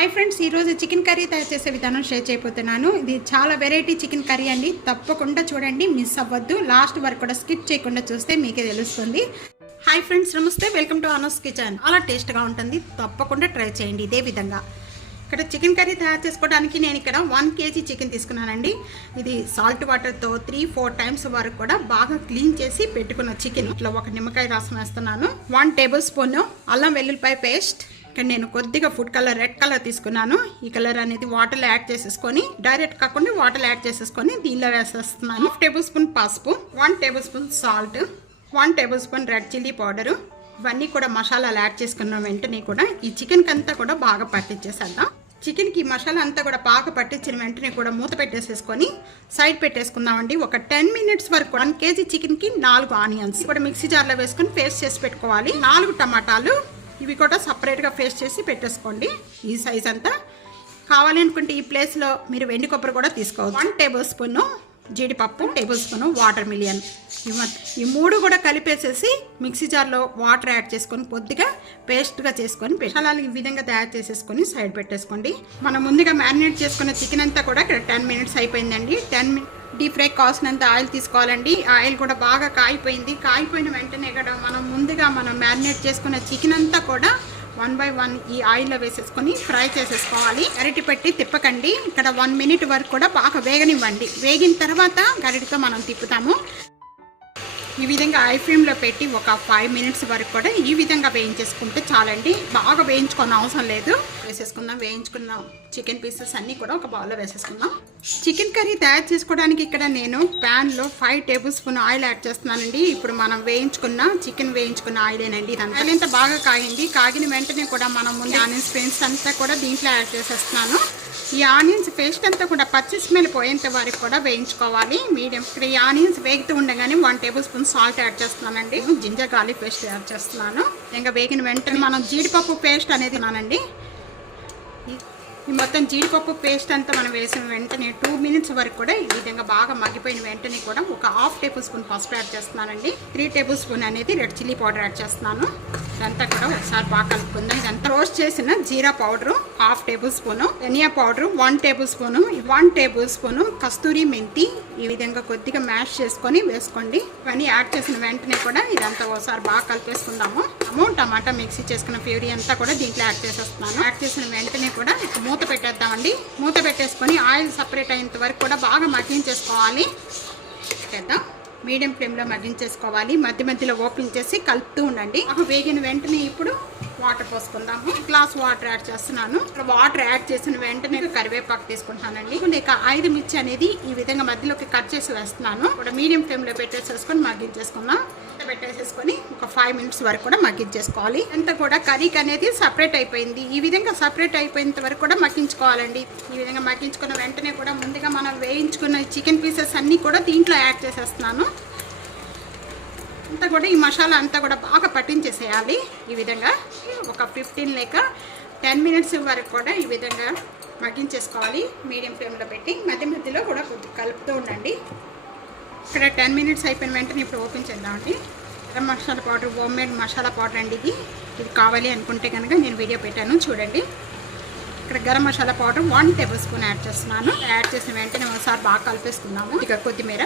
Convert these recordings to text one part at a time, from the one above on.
Hi friends, ఈరోజు chicken curry తయారు చేసే విధానం షేర్ చేయబోతున్నాను. ఇది చాలా వెరైటీ చికెన్ కర్రీ అండి. తప్పకుండా చూడండి, మిస్ అవ్వద్దు. లాస్ట్ వరకు కూడా స్కిప్ చేయకుండా చూస్తే మీకే తెలుస్తుంది. హాయ్ ఫ్రెండ్స్, నమస్తే. Welcome to Anu's kitchen. చాలా టేస్ట్గా ఉంటుంది, తప్పకుండా ట్రై చేయండి. ఇదే విధంగా ఇక్కడ చికెన్ కర్రీ తయారు చేసుకోవడానికి నేను ఇక్కడ 1 kg చికెన్ తీసుకున్నానండి. ఇది సాల్ట్ వాటర్తో 3-4 టైమ్స్ వరకు కూడా బాగా క్లీన్ చేసి పెట్టుకున్న చికెన్. ఇట్లా ఒక నిమ్మకాయ రసం వేస్తున్నాను. 1 టేబుల్ స్పూన్ అల్లం వెల్లుల్లిపాయ పేస్ట్. ఇక్కడ నేను కొద్దిగా ఫుడ్ కలర్, రెడ్ కలర్ తీసుకున్నాను. ఈ కలర్ అనేది వాటర్లో యాడ్ చేసేసుకొని, డైరెక్ట్ కాకుండా వాటర్లో యాడ్ చేసేసుకొని దీనిలో వేసేస్తున్నాను. 1 టేబుల్ స్పూన్ పసుపు, 1 table spoon salt, 1 table spoon red chilli powder. ఇవన్నీ కూడా మసాలాలు యాడ్ చేసుకున్న వెంటనే కూడా ఈ చికెన్కి అంతా కూడా బాగా పట్టించేసేద్దాం. చికెన్కి మసాలా అంతా కూడా బాగా పట్టించిన వెంటనే కూడా మూత పెట్టేసేసుకొని సైడ్ పెట్టేసుకుందామండి. ఒక 10 మినిట్స్ వరకు 1 kg చికెన్కి 4 ఆనియన్స్ కూడా మిక్సీ జార్లో వేసుకొని పేస్ట్ చేసి పెట్టుకోవాలి. 4 టమాటాలు, ఇవి కూడా సపరేట్గా పేస్ట్ చేసి పెట్టేసుకోండి. ఈ సైజ్ అంతా కావాలి అనుకుంటే ఈ ప్లేస్లో మీరు వెండి కొబ్బరి కూడా తీసుకోవచ్చు. 1 టేబుల్ స్పూన్ జీడిపప్పు, టేబుల్ స్పూన్ వాటర్ మిలియన్. ఈ 3 కూడా కలిపేసేసి మిక్సీ జార్లో వాటర్ యాడ్ చేసుకొని కొద్దిగా పేస్ట్గా చేసుకొని మసాలాలు ఈ విధంగా తయారు చేసేసుకొని సైడ్ పెట్టేసుకోండి. మనం ముందుగా మ్యారినేట్ చేసుకున్న చికెన్ అంతా కూడా ఇక్కడ 10 మినిట్స్ అయిపోయిందండి. 10 డీప్ ఫ్రై కావాల్సినంత ఆయిల్ తీసుకోవాలండి. ఆయిల్ కూడా బాగా కాగిపోయింది. కాగిపోయిన వెంటనే ఇక్కడ మనం మ్యారినేట్ చేసుకున్న చికెన్ అంతా కూడా 1 by 1 ఈ ఆయిల్లో వేసేసుకొని ఫ్రై చేసేసుకోవాలి. గరిటె పెట్టి తిప్పకండి. ఇక్కడ 1 మినిట్ వరకు కూడా బాగా వేగనివ్వండి. వేగిన తర్వాత గరిటెతో మనం తిప్పుతాము. ఈ విధంగా హై ఫ్లేమ్లో పెట్టి ఒక 5 మినిట్స్ వరకు కూడా ఈ విధంగా వేయించేసుకుంటే చాలండి. బాగా వేయించుకోని అవసరం లేదు. వేసేసుకుందాం. వేయించుకున్నాం చికెన్ పీసెస్ అన్నీ కూడా ఒక బౌల్లో వేసేసుకుందాం. చికెన్ కర్రీ తయారు చేసుకోవడానికి ఇక్కడ నేను ప్యాన్లో 5 టేబుల్ స్పూన్ ఆయిల్ యాడ్ చేస్తున్నానండి. ఇప్పుడు మనం చికెన్ వేయించుకున్న ఆయిలేనండి. ఆయిల్ ఎంత బాగా కాగింది. కాగిన వెంటనే కూడా మనం ముందు ఆనియన్స్ పేస్ట్ అంతా కూడా దీంట్లో యాడ్ చేసేస్తున్నాను. ఈ ఆనియన్స్ పేస్ట్ అంతా కూడా పచ్చి స్మెల్ పోయేంత వరకు కూడా వేయించుకోవాలి. మీడియం. ఇక్కడ ఈ ఆనియన్స్ వేగుతూ ఉండగానే 1 టేబుల్ స్పూన్ సాల్ట్ యాడ్ చేస్తున్నానండి. జింజర్ గార్లిక్ పేస్ట్ యాడ్ చేస్తున్నాను. ఇంకా వేగిన వెంటనే మనం జీడిపప్పు పేస్ట్ అనేది తినానండి. ఈ మొత్తం జీడిపప్పు పేస్ట్ అంతా మనం వేసిన వెంటనే 2 మినిట్స్ వరకు కూడా ఈ విధంగా బాగా మగ్గిపోయిన వెంటనే కూడా ఒక 1/2 టేబుల్ స్పూన్ పసుపు యాడ్ చేస్తున్నానండి. 3 టేబుల్ స్పూన్ అనేది రెడ్ చిల్లీ పౌడర్ యాడ్ చేస్తున్నాను. ఇదంతా కూడా ఒకసారి బాగా కలుపుకుందాం. ఇదంతా రోస్ట్ చేసిన jeera powder 1/2 tablespoon, dhania powder 1 tablespoon, 1 tablespoon kasturi methi. ఈ విధంగా కొద్దిగా మ్యాష్ చేసుకొని వేసుకోండి. ఇవన్నీ యాడ్ చేసిన వెంటనే కూడా ఇదంతా ఒకసారి బాగా కలిపేసుకుందాము. టమాటా మిక్సీ చేసుకున్న ప్యూరీ అంతా కూడా దీంట్లో యాడ్ చేసేస్తున్నాను. యాడ్ చేసిన వెంటనే కూడా మూత పెట్టేద్దామండి. మూత పెట్టేసుకొని ఆయిల్ సపరేట్ అయ్యేంత వరకు కూడా బాగా మగ్గించేసుకోవాలి. పెట్టేద్దాం. మీడియం ఫ్లేమ్లో మగ్గించేసుకోవాలి. మధ్య మధ్యలో ఓపెన్ చేసి కలుపుతూ ఉండండి. వేగిన వెంటనే ఇప్పుడు వాటర్ పోసుకుందాము. గ్లాస్ వాటర్ యాడ్ చేస్తున్నాను. వాటర్ యాడ్ చేసిన వెంటనే కరివేపాకు తీసుకుంటానండి. ఇక 5 మిర్చి అనేది ఈ విధంగా మధ్యలోకి కట్ చేసి వేస్తున్నాను. ఇప్పుడు మీడియం ఫ్లేమ్లో పెట్టేసేసుకొని మగ్గించేసుకుందాం. పెట్టేసేసుకొని ఒక 5 మినిట్స్ వరకు కూడా మగ్గించేసుకోవాలి. అంతా కూడా కర్రీకి అనేది సపరేట్ అయిపోయింది. ఈ విధంగా సపరేట్ అయిపోయేంత వరకు కూడా మగ్గించుకోవాలండి. ఈ విధంగా మగ్గించుకున్న వెంటనే కూడా ముందుగా మనం వేయించుకున్న చికెన్ పీసెస్ అన్నీ కూడా దీంట్లో యాడ్ చేసేస్తున్నాను. అంతా కూడా ఈ మసాలా అంతా కూడా బాగా పట్టించేసేయాలి. ఈ విధంగా ఒక 15 లేక 10 మినిట్స్ వరకు కూడా ఈ విధంగా మగ్గించేసుకోవాలి. మీడియం ఫ్లేమ్లో పెట్టి మధ్య మధ్యలో కూడా కొద్దిగా కలుపుతూ ఉండండి. ఇక్కడ 10 మినిట్స్ అయిపోయిన వెంటనే ఇప్పుడు ఓపెన్ చేద్దామండి. Garam masala powder, home made masala powder అండి. ఇది కావాలి అనుకుంటే కనుక నేను వీడియో పెట్టాను చూడండి. ఇక్కడ garam masala powder 1 table spoon add చేస్తున్నాను. యాడ్ చేసిన వెంటనే ఒకసారి బాగా కలిపేసుకుందాము. ఇక కొత్తిమీర,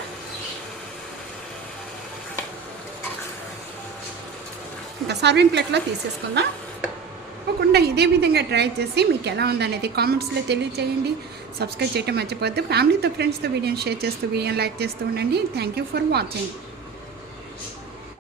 ఇంకా సర్వింగ్ ప్లేట్లో తీసేసుకుందాం. తప్పకుండా ఇదే విధంగా ట్రై చేసి మీకు ఎలా ఉందనేది కామెంట్స్లో తెలియజేయండి. సబ్స్క్రైబ్ చేయడం మర్చిపోద్దు. ఫ్యామిలీతో, ఫ్రెండ్స్తో వీడియోని షేర్ చేస్తూ, వీడియోని లైక్ చేస్తూ ఉండండి. Thank you for watching.